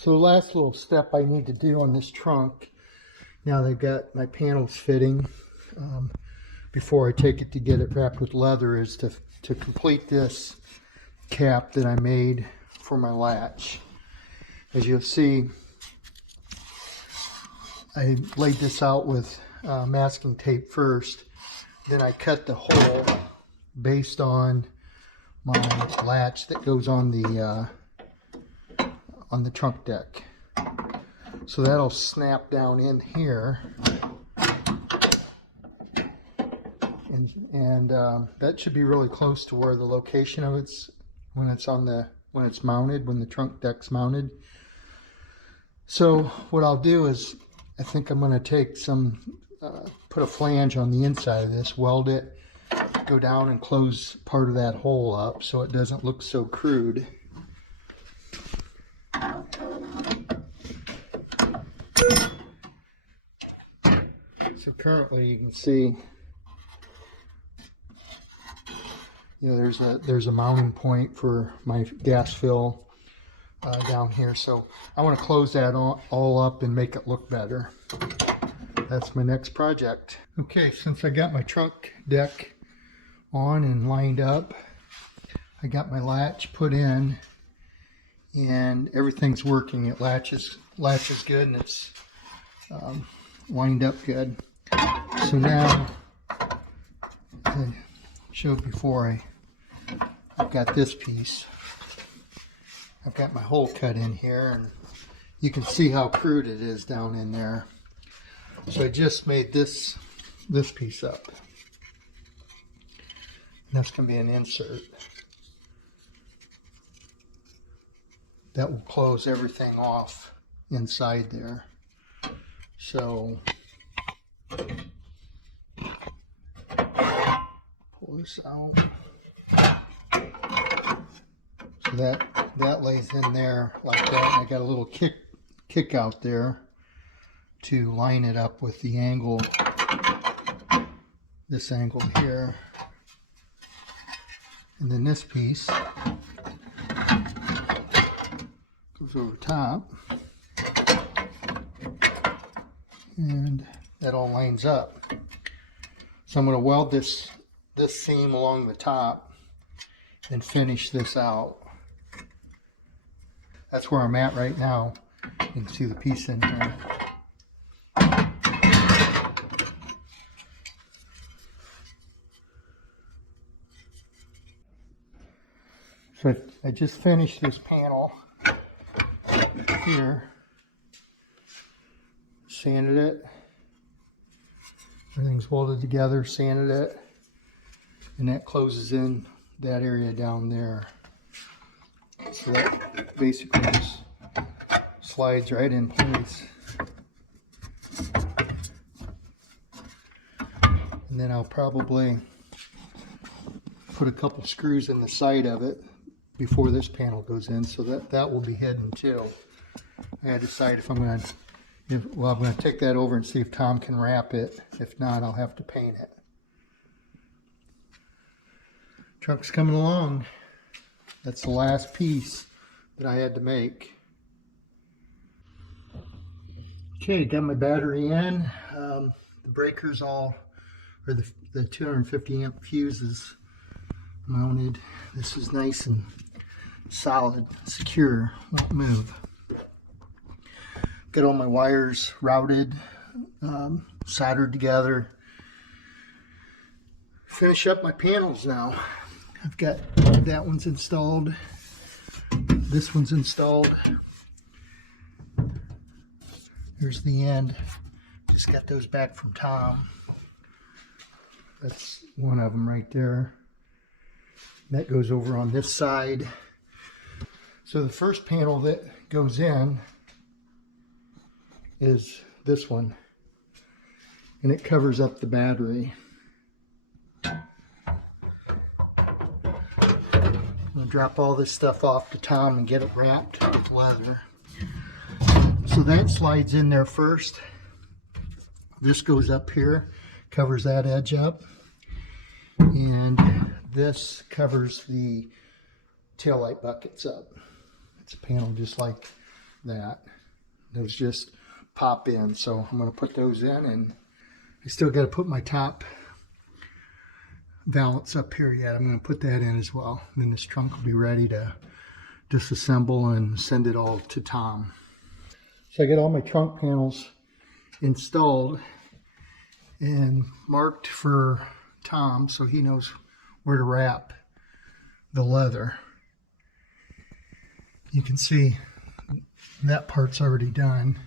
So the last little step I need to do on this trunk, now that I've got my panels fitting, before I take it to get it wrapped with leather, is to complete this cap that I made for my latch. As you'll see, I laid this out with masking tape first, then I cut the hole based on my latch that goes on the trunk deck. So that'll snap down in here, and that should be really close to where the location of it's when it's mounted, when the trunk deck's mounted. So what I'll do is, I think I'm going to take put a flange on the inside of this, weld it, go down and close part of that hole up so it doesn't look so crude. So currently you can see, there's a mounting point for my gas fill down here. So I want to close that all up and make it look better. That's my next project. Okay, since I got my trunk deck on and lined up, I got my latch put in and everything's working. It latches good, and it's lined up good. So now, as I showed before, I've got this piece. I've got my hole cut in here, and you can see how crude it is down in there. So I just made this piece up. And that's going to be an insert that will close everything off inside there. So pull this out. So that lays in there like that. And I got a little kick out there to line it up with the angle, this angle here. And then this piece goes over top, and that all lines up. So I'm going to weld this seam along the top and finish this out. That's where I'm at right now. You can see the piece in here. So I just finished this panel here, sanded it, everything's welded together, sanded it, and that closes in that area down there. So that basically just slides right in place. And then I'll probably put a couple screws in the side of it before this panel goes in, so that will be hidden too. I gotta decide if I'm going to take that over and see if Tom can wrap it. If not, I'll have to paint it. Truck's coming along. That's the last piece that I had to make. Okay, got my battery in. The breakers the 250 amp fuses mounted. This is nice and solid, secure, won't move. Got all my wires routed, soldered together. Finish up my panels now. I've got that one's installed, this one's installed. Here's the end. Just got those back from Tom. That's one of them right there. That goes over on this side. So the first panel that goes in is this one, and it covers up the battery. I'm gonna drop all this stuff off to Tom and get it wrapped with leather. So that slides in there first. This goes up here, covers that edge up, and this covers the taillight buckets up. It's a panel just like that. Those just pop in, so I'm going to put those in, and I still got to put my top valance up here yet. I'm going to put that in as well. And then this trunk will be ready to disassemble and send it all to Tom. So I got all my trunk panels installed and marked for Tom so he knows where to wrap the leather. You can see that part's already done.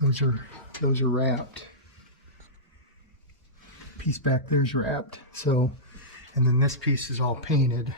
Those are wrapped. Piece back there's wrapped. So, and then this piece is all painted.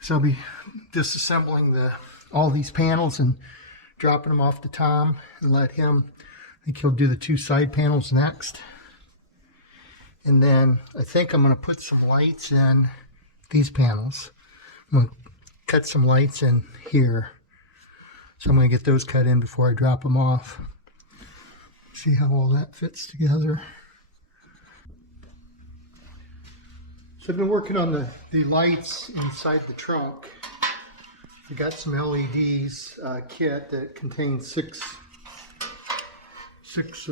So I'll be disassembling all these panels and dropping them off to Tom and let him, I think he'll do the 2 side panels next. And then I think I'm going to put some lights in these panels. I'm going to cut some lights in here. So I'm going to get those cut in before I drop them off. See how all that fits together. So I've been working on the lights inside the trunk. We got some LEDs kit that contains six strips.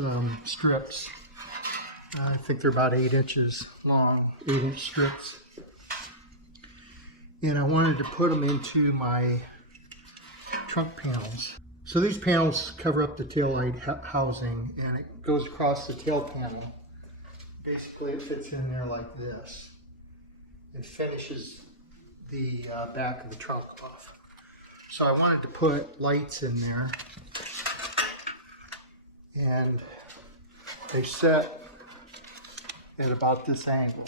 I think they're about 8 inches long, 8-inch strips. And I wanted to put them into my trunk panels. So these panels cover up the taillight housing, and it goes across the tail panel. Basically it fits in there like this. It finishes the back of the trunk off. So I wanted to put lights in there, and they set at about this angle.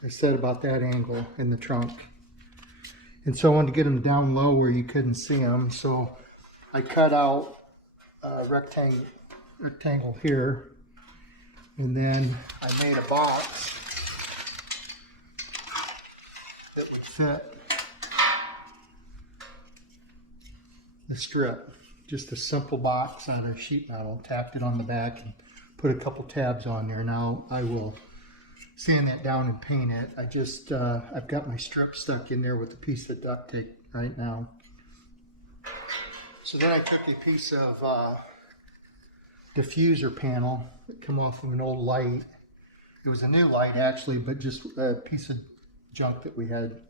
They're set about that angle in the trunk. And so I wanted to get them down low where you couldn't see them. So I cut out a rectangle here, and then I made a box that would fit the strip. Just a simple box out of sheet metal. Tapped it on the back and put a couple tabs on there. Now I will sand that down and paint it. I just, I've got my strip stuck in there with a piece of duct tape right now. So then I took a piece of diffuser panel that came off of an old light. It was a new light actually, but just a piece of junk that we had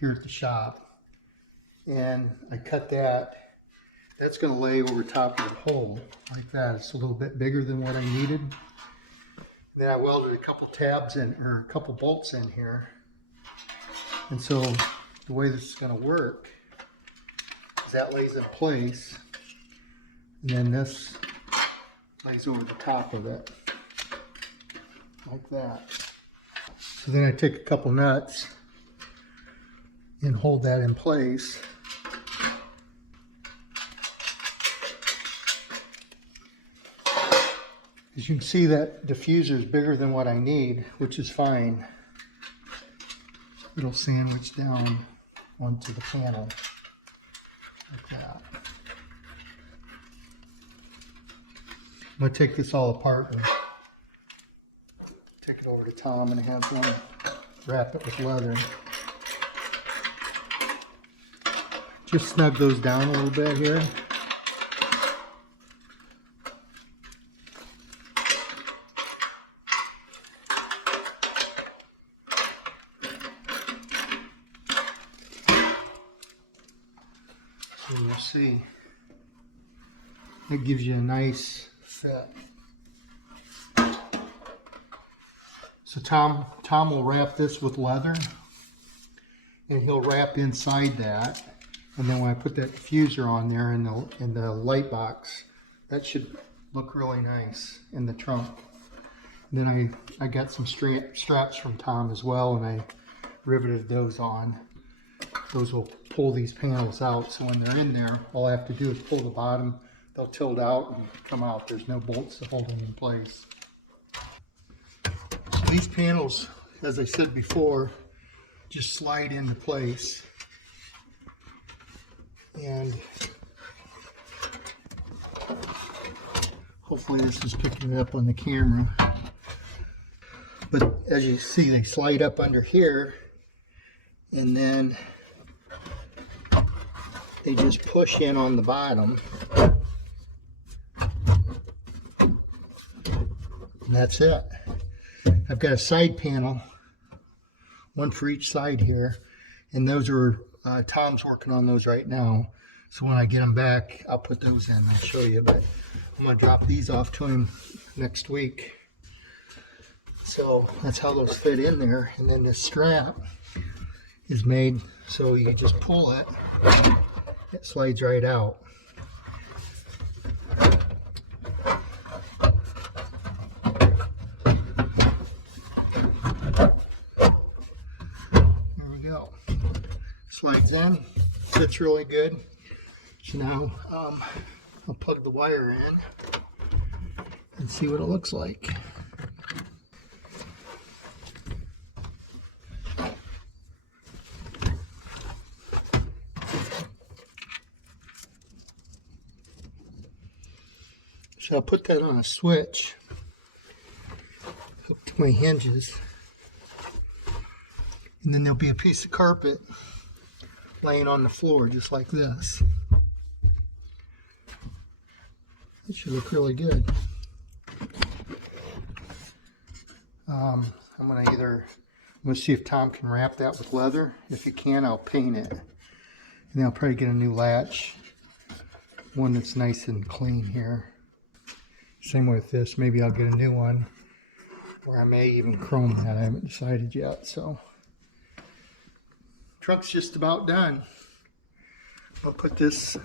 here at the shop. And I cut that. That's going to lay over top of the hole like that. It's a little bit bigger than what I needed. Then I welded a couple tabs in, or a couple bolts in here. And so the way this is going to work is that lays in place, and then this lays over the top of it like that. So then I take a couple nuts and hold that in place. As you can see, that diffuser is bigger than what I need, which is fine. It'll sandwich down onto the panel like that. I'm going to take this all apart and take it over to Tom and have him wrap it with leather. Just snug those down a little bit here. So you'll see, it gives you a nice fit. So Tom will wrap this with leather, and he'll wrap inside that. And then when I put that diffuser on there in the light box, that should look really nice in the trunk. And then I got some straps from Tom as well, and I riveted those on. Those will pull these panels out, so when they're in there, all I have to do is pull the bottom. They'll tilt out and come out. There's no bolts to hold them in place. So these panels, as I said before, just slide into place. And hopefully this is picking it up on the camera. But as you see, they slide up under here, and then they just push in on the bottom. And that's it. I've got a side panel, one for each side here, and those are, Tom's working on those right now. So when I get them back, I'll put those in. I'll show you, but I'm gonna drop these off to him next week. So that's how those fit in there. And then this strap is made so you just pull it, it slides right out. There we go. Slides in, fits really good. So now I'll plug the wire in and see what it looks like. So I'll put that on a switch, hooked to my hinges, and then there'll be a piece of carpet laying on the floor just like this. It should look really good. I'm gonna see if Tom can wrap that with leather. If he can, I'll paint it. And then I'll probably get a new latch, one that's nice and clean here. Same with this, maybe I'll get a new one, or I may even chrome that. I haven't decided yet. So trunk's just about done. I'll put this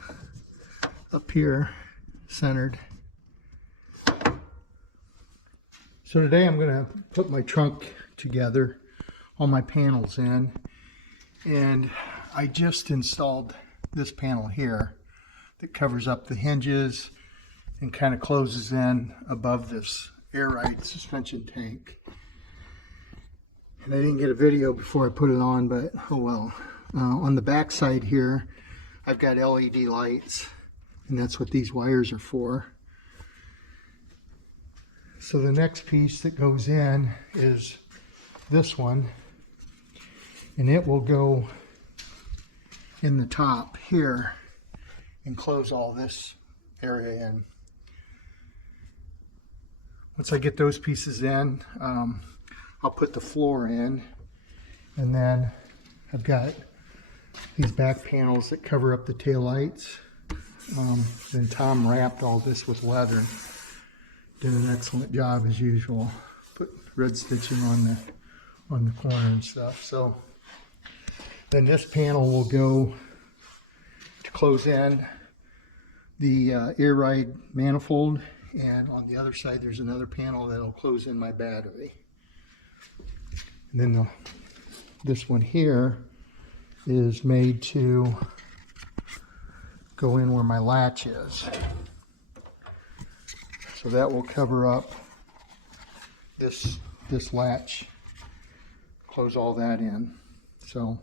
up here centered. So today I'm going to put my trunk together, all my panels in, and I just installed this panel here that covers up the hinges and kind of closes in above this air ride suspension tank. And I didn't get a video before I put it on, but oh well. On the back side here, I've got LED lights, and that's what these wires are for. So the next piece that goes in is this one, and it will go in the top here and close all this area in. Once I get those pieces in, I'll put the floor in, and then I've got these back panels that cover up the tail lights. Then Tom wrapped all this with leather. Did an excellent job as usual. Put red stitching on the corner and stuff. So then this panel will go to close in the air ride manifold, and on the other side there's another panel that'll close in my battery. And then this one here is made to go in where my latch is. So that will cover up this latch, close all that in. So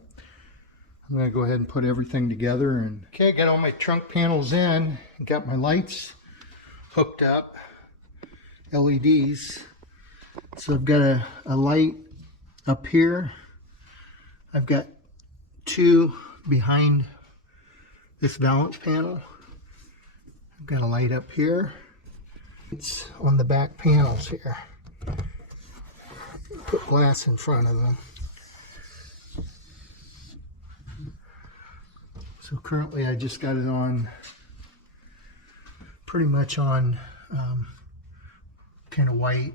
I'm going to go ahead and put everything together. And okay, got all my trunk panels in, got my lights hooked up, LEDs. So I've got a light up here. I've got two behind this balance panel. I've got a light up here. It's on the back panels here. Put glass in front of them. So currently I just got it on, pretty much on kind of white.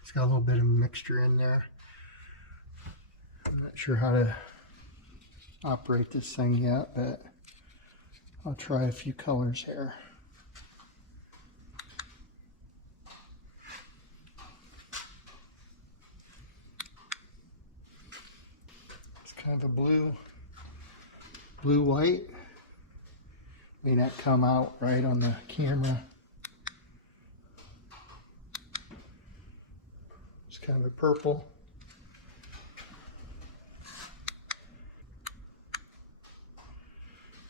It's got a little bit of mixture in there. I'm not sure how to operate this thing yet, but I'll try a few colors here. It's kind of a blue white. May not come out right on the camera. It's kind of a purple.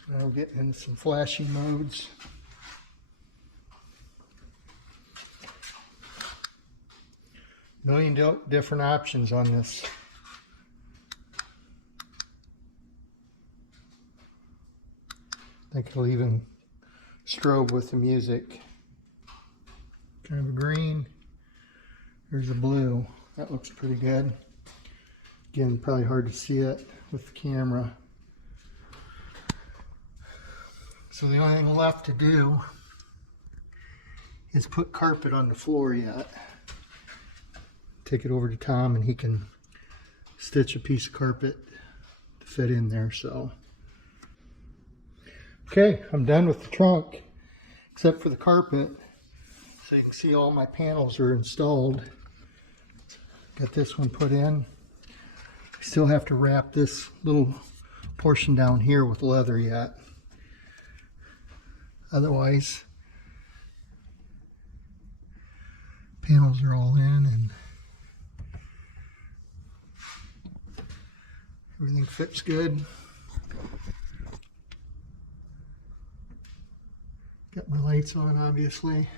Now we're getting into some flashy modes. Million different options on this. think it'll even strobe with the music. Kind of a green. There's a blue. That looks pretty good. Again, probably hard to see it with the camera. So the only thing left to do is put carpet on the floor yet. Take it over to Tom and he can stitch a piece of carpet to fit in there. So, okay, I'm done with the trunk except for the carpet. So you can see all my panels are installed. Got this one put in. I still have to wrap this little portion down here with leather yet. Otherwise, panels are all in and everything fits good. Got my lights on, obviously.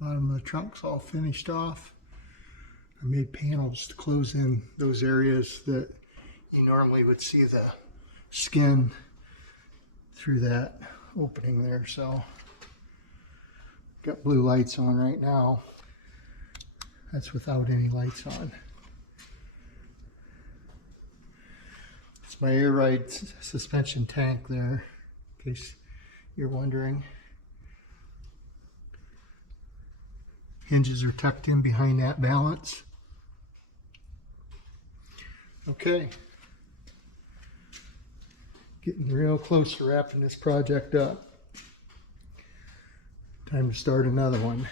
Bottom of the trunk's all finished off. I made panels to close in those areas that you normally would see the skin through that opening there. So got blue lights on right now. That's without any lights on. It's my air ride suspension tank there, in case you're wondering. Hinges are tucked in behind that balance. Okay. Getting real close to wrapping this project up. Time to start another one.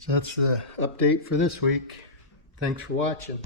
So that's the update for this week. Thanks for watching.